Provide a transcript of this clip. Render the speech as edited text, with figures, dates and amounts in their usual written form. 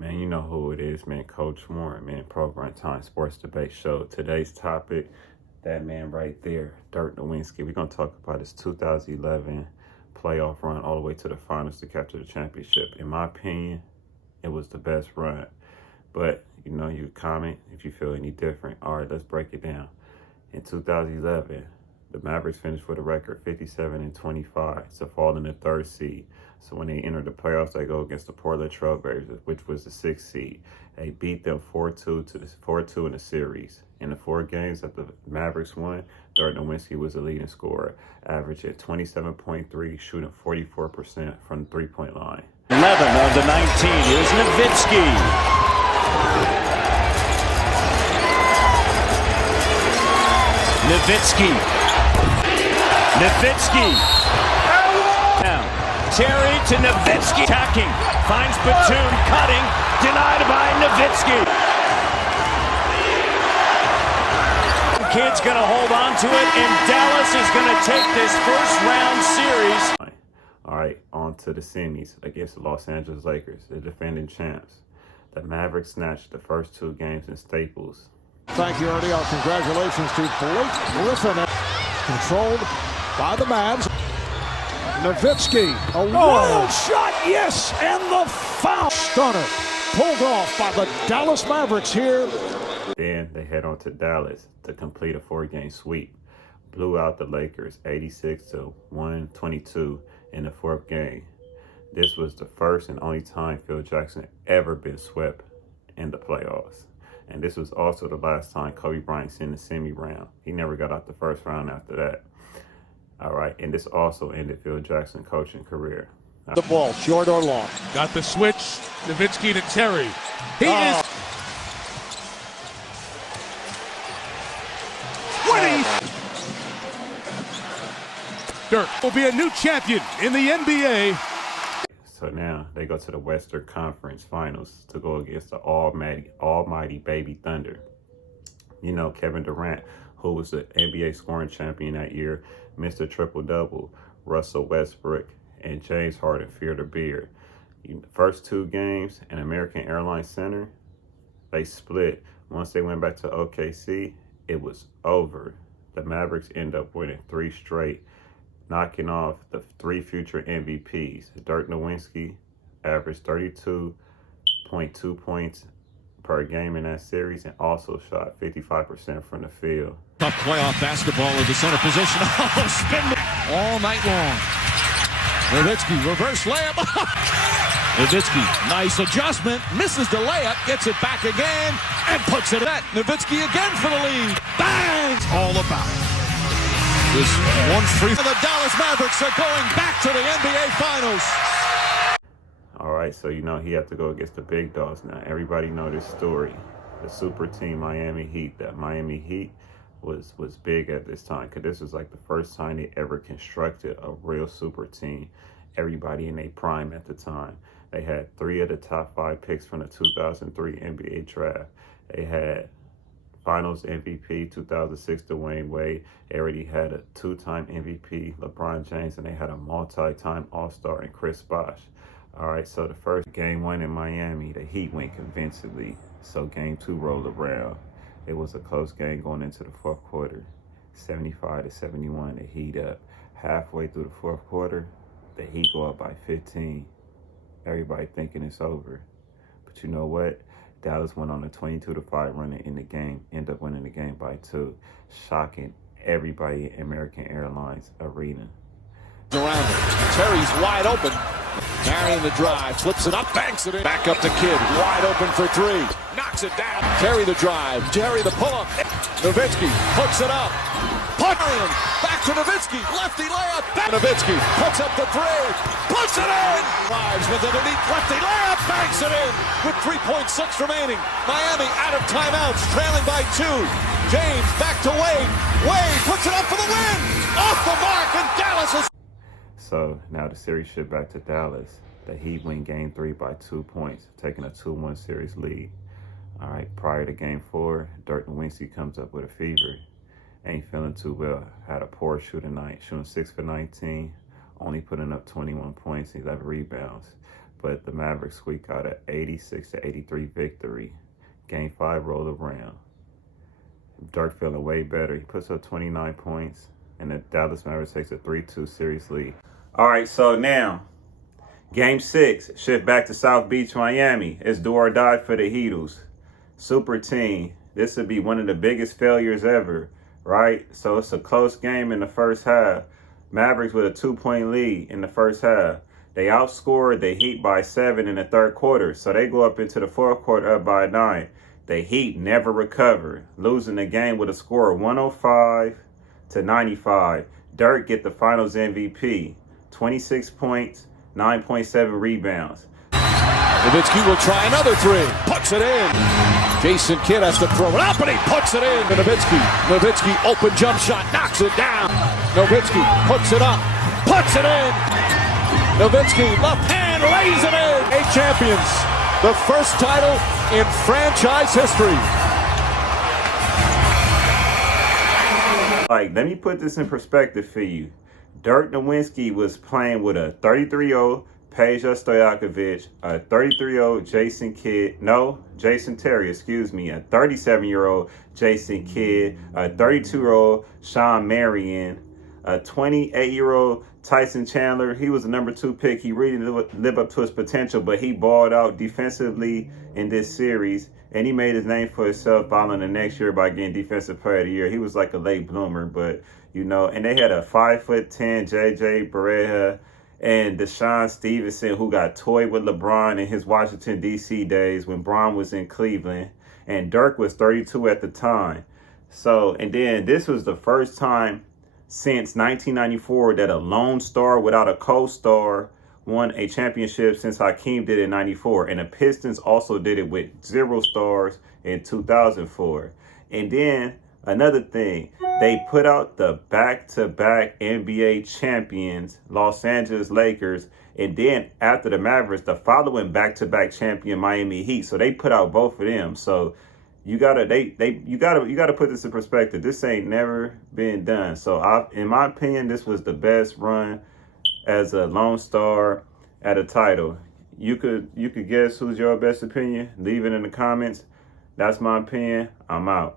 Man, you know who it is, man. Coach Warren, man. Program Time Sports Debate Show. Today's topic, that man right there, Dirk Nowitzki. We're going to talk about his 2011 playoff run all the way to the finals to capture the championship. In my opinion, it was the best run. But, you know, you comment if you feel any different. All right, let's break it down. In 2011, the Mavericks finished with a record 57-25 to fall in the third seed. So when they enter the playoffs, they go against the Portland Trailblazers, which was the sixth seed. They beat them 4-2 in the series. In the 4 games that the Mavericks won, Dirk Nowitzki was the leading scorer, averaging 27.3, shooting 44% from the three-point line. 11 of the 19 is Nowitzki. Nowitzki. Now, Terry to Nowitzki. Attacking. Finds Batum. Cutting. Denied by Nowitzki. Kid's going to hold on to it, and Dallas is going to take this first round series. All right, on to the semis against the Los Angeles Lakers, the defending champs. The Mavericks snatched the first 2 games in Staples. Thank you, Ernie. Our congratulations to Blake Griffin. Controlled by the Mavs. Nowitzki, a wild shot, yes, and the foul. Stunner, pulled off by the Dallas Mavericks here. Then they head on to Dallas to complete a 4-game sweep. Blew out the Lakers 86-122 in the 4th game. This was the first and only time Phil Jackson ever been swept in the playoffs. And this was also the last time Kobe Bryant's in the semi-round. He never got out the first round after that. All right, and this also ended Phil Jackson's coaching career. The ball, short or long. Got the switch, Nowitzki to Terry. He is winning. Dirk will be a new champion in the NBA. So now they go to the Western Conference Finals to go against the almighty Baby Thunder. You know, Kevin Durant, who was the NBA scoring champion that year, Mr. Triple-Double, Russell Westbrook, and James Harden feared a beard. First 2 games in American Airlines Center, they split. Once they went back to OKC, it was over. The Mavericks end up winning 3 straight, knocking off the 3 future MVPs. Dirk Nowitzki averaged 32.2 points per game in that series and also shot 55% from the field. Tough playoff basketball in the center position. Oh, spin all night long. Nowitzki, reverse layup. Nowitzki, nice adjustment, misses the layup, gets it back again, and puts it at Nowitzki again for the lead. Bang! All about this one free. The Dallas Mavericks are going back to the NBA Finals. All right, so you know he had to go against the big dogs now. Everybody know this story. The super team Miami Heat. That Miami Heat was big at this time because this was like the first time they ever constructed a real super team. Everybody in their prime at the time. They had 3 of the top 5 picks from the 2003 NBA draft. They had Finals MVP 2006 Dwayne Wade. They already had a 2-time MVP LeBron James, and they had a multi-time All-Star in Chris Bosh. All right, so the first game 1 in Miami, the Heat went convincingly. So game 2 rolled around. It was a close game going into the 4th quarter. 75-71, the Heat up. Halfway through the 4th quarter, the Heat go up by 15. Everybody thinking it's over. But you know what? Dallas went on a 22-5 run in the game, ended up winning the game by 2, shocking everybody in American Airlines Arena. Around him. Terry's wide open. Carrying the drive, flips it up, banks it in. Back up to Kidd, wide open for 3. Knocks it down. Terry the drive, Terry the pull-up. Nowitzki hooks it up. Ryan, back to Nowitzki, lefty layup. Back. Nowitzki puts up the 3, puts it in. Drives with an elite lefty layup, banks it in with 3.6 remaining. Miami out of timeouts, trailing by 2. James back to Wade. Wade puts it up for the win. Off the mark, and Dallas is. So now the series shipped back to Dallas. The Heat win game 3 by 2 points, taking a 2-1 series lead. All right, prior to game 4, Dirk Nowitzki comes up with a fever. Ain't feeling too well. Had a poor shooting night, shooting 6 for 19, only putting up 21 points, 11 rebounds. but the Mavericks squeak out an 86-83 victory. Game 5 roll around. Dirk feeling way better. He puts up 29 points, and the Dallas Mavericks takes a 3-2 series lead. All right, so now, Game 6, shift back to South Beach, Miami. It's do or die for the Heatles. Super team. This would be one of the biggest failures ever, right? So it's a close game in the first half. Mavericks with a 2-point lead in the first half. They outscored the Heat by 7 in the third quarter, so they go up into the fourth quarter up by 9. The Heat never recovered, losing the game with a score of 105-95. Dirk get the Finals MVP, 26 points, 9.7 rebounds. Nowitzki will try another three. Puts it in. Jason Kidd has to throw it up, and he puts it in to Nowitzki. Nowitzki, open jump shot, knocks it down. Nowitzki puts it up, puts it in. Nowitzki, left hand, lays it in. 8 champions. The first title in franchise history. Like, let me put this in perspective for you. Dirk Nowitzki was playing with a 33-year-old Peja Stojakovic, a 33-year-old Jason Terry, a 37-year-old Jason Kidd, a 32-year-old Sean Marion, a 28-year-old Tyson Chandler. He was the number 2 pick. He really lived up to his potential, but he balled out defensively in this series, and he made his name for himself following the next year by getting Defensive Player of the Year. He was like a late bloomer, but, you know, and they had a 5'10" JJ Barea and Deshaun Stevenson, who got toyed with LeBron in his Washington, D.C. days when Bron was in Cleveland, and Dirk was 32 at the time. So, and then this was the first time since 1994 that a lone star without a co-star won a championship since Hakeem did it in 94. And the Pistons also did it with 0 stars in 2004. And then another thing, they put out the back-to-back NBA champions, Los Angeles Lakers, and then after the Mavericks, the following back-to-back champion, Miami Heat. So they put out both of them. So you gotta put this in perspective. This ain't never been done. So in my opinion, this was the best run as a lone star at a title. You could guess who's your best opinion. Leave it in the comments. That's my opinion. I'm out.